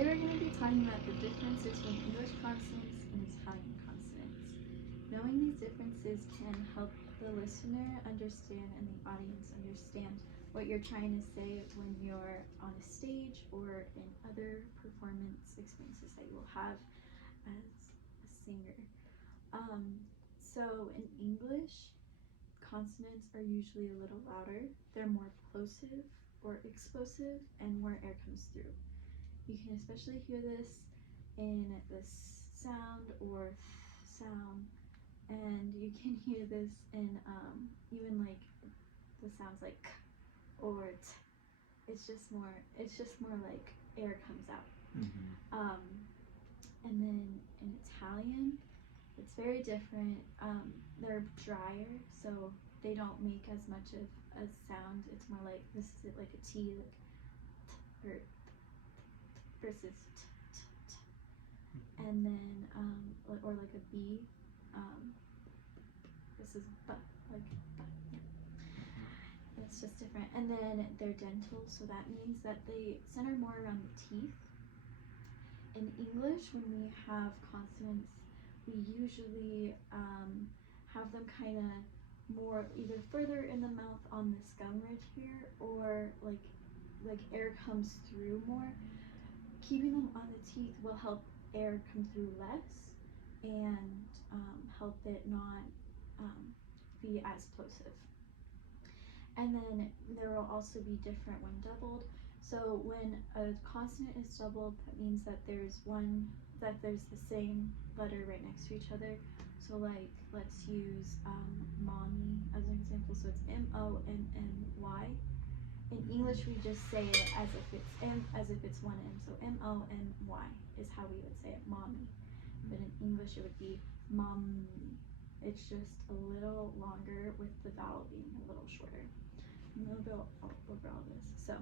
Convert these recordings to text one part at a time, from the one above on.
today we're going to be talking about the differences between English consonants and Italian consonants. Knowing these differences can help the listener understand and the audience understand what you're trying to say when you're on a stage or in other performance experiences that you will have as a singer. So in English, consonants are usually a little louder. They're more plosive or explosive and more air comes through. You can especially hear this in the sound or sound, and you can hear this in even like the sounds like k or t. It's just more like air comes out. And then in Italian, it's very different. They're drier, so they don't make as much of a sound. It's more like this is like a T, like t or versus t, t, t. And then or like a B. This is b, like b. Yeah. It's just different. And then they're dental, so that means that they center more around the teeth. In English, when we have consonants, we usually have them kind of more either further in the mouth on this gum ridge here, or like air comes through more. Keeping them on the teeth will help air come through less and help it not be as plosive. And then there will also be different when doubled. So when a consonant is doubled, that means that there's the same letter right next to each other. So like, let's use mommy as an example. So it's M-O-M-M-Y. In English, we just say it as if it's one M. So M-O-M-Y is how we would say it, mommy. But in English, it would be mommy. It's just a little longer with the vowel being a little shorter. I'm going to go over all this. So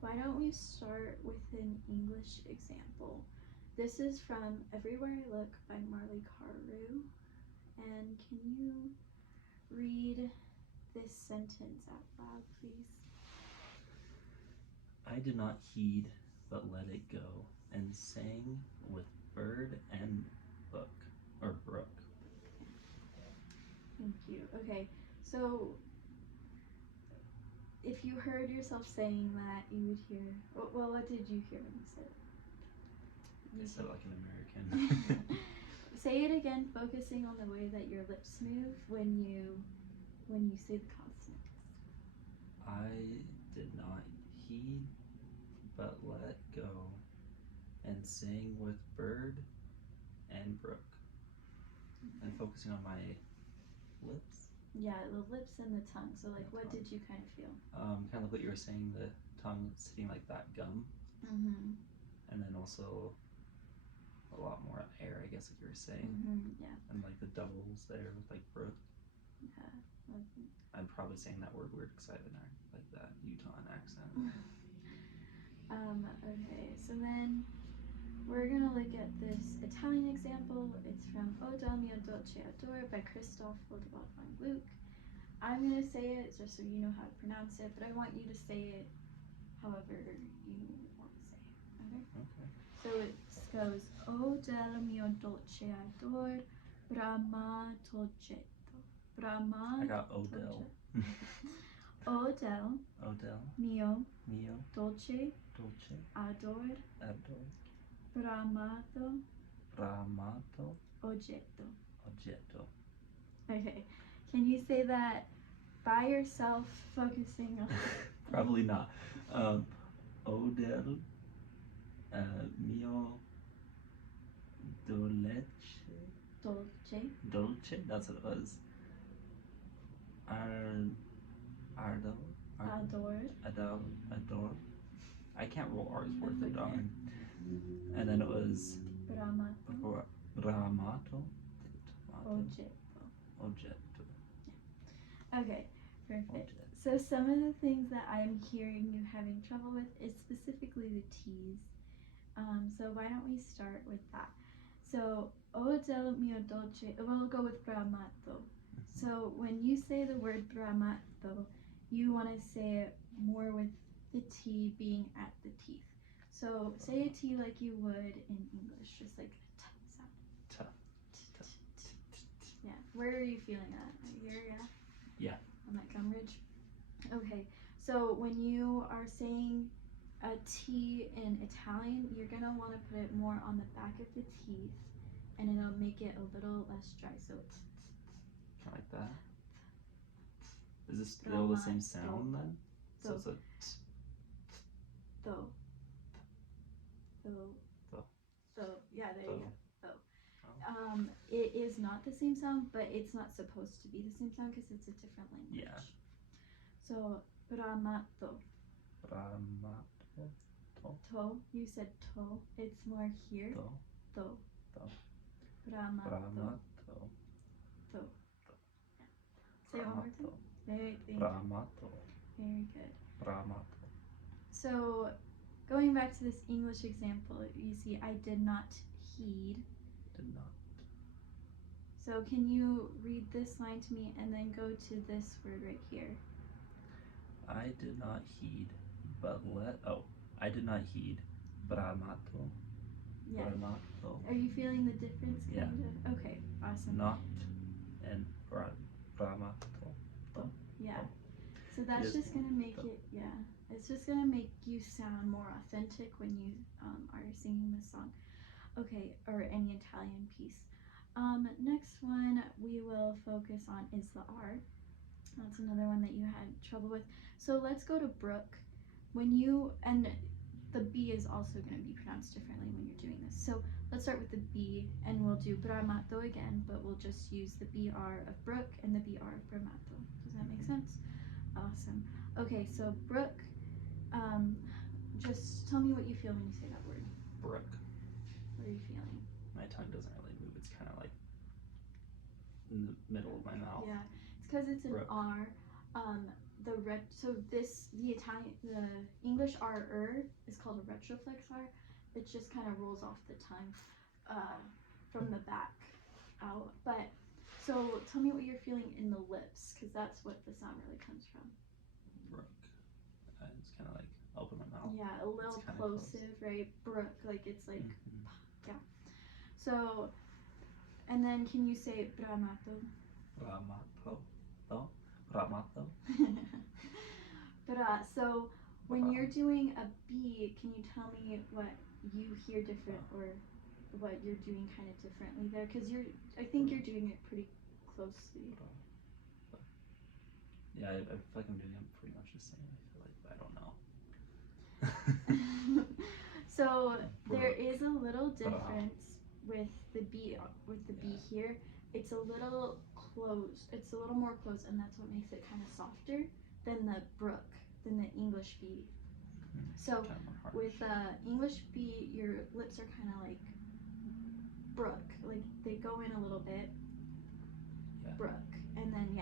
why don't we start with an English example? This is from Everywhere I Look by Marley Carew. And can you read this sentence out loud, please? I did not heed, but let it go, and sang with bird and brook. Thank you. Okay, so if you heard yourself saying that, you would hear, well, what did you hear when you said it? I said it like an American. Say it again, focusing on the way that your lips move when you say the consonants. I did not heed, but let go, and sang with bird and brook. And focusing on my lips. Yeah, the lips and the tongue. So like, what did you kind of feel? Kind of like what you were saying, the tongue sitting like that gum. And then also a lot more air, I guess, like you were saying. Yeah. And like the doubles there with like brook. Yeah. I'm probably saying that word weird because I have like that Utah accent. Okay, so then we're gonna look at this Italian example. It's from O del mio dolce adore by Christoph Willibald von Gluck. I'm gonna say it just so you know how to pronounce it, but I want you to say it however you want to say it. Okay? So it goes O del mio dolce adore, brama toggetto. Brama. I got Odell. Odell. Mio. Dolce. Adore. Bramato. Oggetto. Okay. Can you say that by yourself, focusing on? Probably not. Odell. Mio. Dolce. That's what it was. Adore. I can't roll R's worth the darn. And then it was Bramato. Oggetto. Okay, perfect. So some of the things that I'm hearing you having trouble with is specifically the T's. So why don't we start with that? So O del mio dolce, we'll go with bramato. So when you say the word bramato, you want to say it more with the T being at the teeth. So say a T like you would in English, just like a T sound. T. Yeah. Where are you feeling that? Right here, yeah? Yeah. On that gum ridge? Okay. So when you are saying a T in Italian, you're going to want to put it more on the back of the teeth, and it'll make it a little less dry. So it's Kind of like that. Is this still the same sound then? So it's a t. Though. Yeah, there you go. It is not the same sound, but it's not supposed to be the same sound because it's a different language. Yeah. So, bramato. Bramato. To. You said to. It's more here. To. Bramato. To. Say it one more time. Very good. Bramato. Very good. Bramato. So, going back to this English example, you see I did not heed. Did not. So can you read this line to me and then go to this word right here? I did not heed, I did not heed. Bramato. Yeah. Bramato. Are you feeling the difference? Yeah. Of? Okay, awesome. Not and bramato. Yeah. So that's just gonna make it, it's just gonna make you sound more authentic when you are singing this song. Okay, or any Italian piece. Next one we will focus on is the R. That's another one that you had trouble with. So let's go to Brooke. And the B is also going to be pronounced differently when you're doing this. So let's start with the B, and we'll do bramato again, but we'll just use the BR of Brooke and the BR of bramato. Does that make sense? Awesome. Okay, so Brooke, just tell me what you feel when you say that word. Brooke. What are you feeling? My tongue doesn't really move. It's kind of like in the middle of my mouth. Yeah, it's because it's an Brooke. R. The English R is called a retroflex R. It just kind of rolls off the tongue from the back out. But so tell me what you're feeling in the lips, because that's what the sound really comes from. Brooke. It's kind of like open my mouth. Yeah, a little plosive, right? Brooke, like it's like yeah. So, and then can you say bramato? Bramato. Bramato. So when you're doing a B, can you tell me what you hear different or what you're doing kind of differently there? Because I think you're doing it pretty closely. Yeah, I feel like I'm doing it pretty much the same. I feel like, but I don't know. So there is a little difference with the B here. It's a little closed. It's a little more closed, and that's what makes it kind of softer than the than the English B. So with English B, your lips are kind of like Brooke, like they go in a little bit. Yeah. Brooke, and then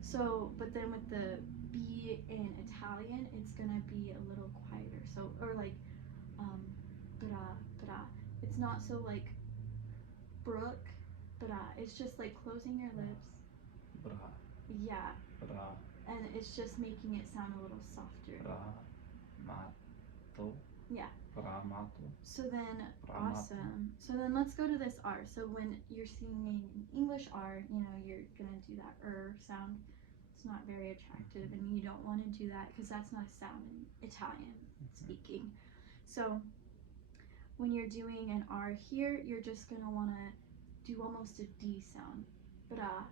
So, but then with the B in Italian, it's gonna be a little quieter. So, or like bra. It's not so like Brooke, bra. It's just like closing your lips. Bra. Yeah. Bra. And it's just making it sound a little softer. Bramato. Yeah. Bramato. So then, Bramato. awesome. So then let's go to this R. So when you're singing an English R, you're gonna do that sound. It's not very attractive, and you don't want to do that because that's not a sound in Italian speaking. So when you're doing an R here, you're just gonna want to do almost a D sound. Bra.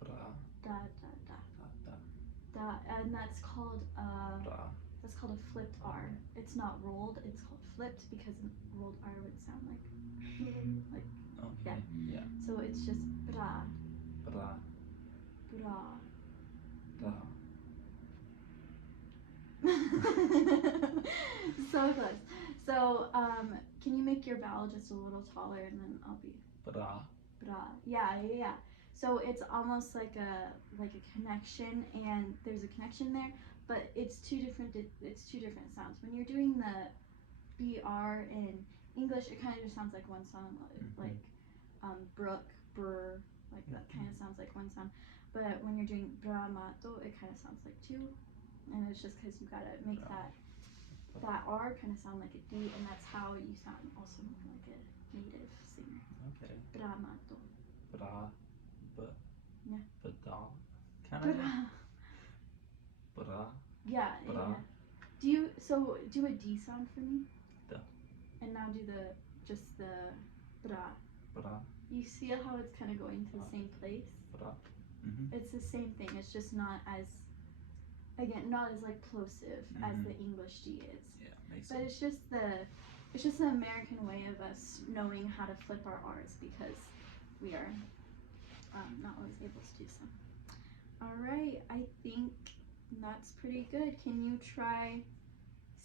Bra. Da. And that's called a flipped R. It's not rolled, it's called flipped because a rolled R would sound like okay. Yeah. So it's just bra. Bra. Bra. Bra. So close. So can you make your vowel just a little taller, and then I'll be Bra. Yeah. So it's almost like a connection, and there's a connection there, but it's two different sounds. When you're doing the BR in English, it kind of just sounds like one sound, like Brooke, brr, like that kind of sounds like one sound. But when you're doing bramato, it kind of sounds like two, and it's just because you gotta make that that R kind of sound like a D, and that's how you sound also more like a native singer. Okay. Bramato. Bra. But. Yeah. Bra. Kind of. Bra. Bra. Yeah, Bra. yeah. Do a D sound for me? Da. And now do just the bra. Bra. You see how it's kind of going to the same place? Bra. Mm-hmm. It's the same thing. It's just not as, again, not as like plosive as the English D is. Yeah, makes But sense. it's just the American way of us knowing how to flip our R's because we are not always able to do so. All right, I think that's pretty good. Can you try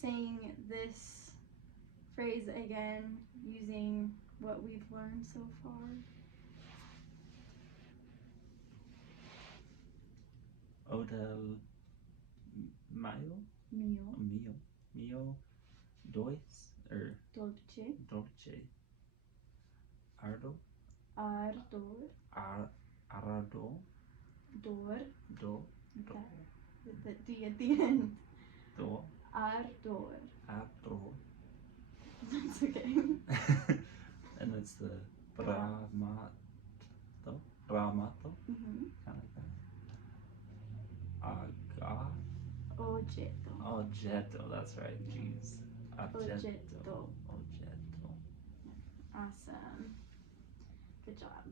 saying this phrase again using what we've learned so far? Odel Mayo? Mio Dois or Dolce. Dolce Ardo Ardor. Arado Dor. Do With the D at the end. Do Ardor. Ardo That's okay. and it's the Bramato Mm-hmm. kind of like that. Oggetto. Oggetto, that's right. Jeez. Oggetto. Oggetto. Awesome. Good job.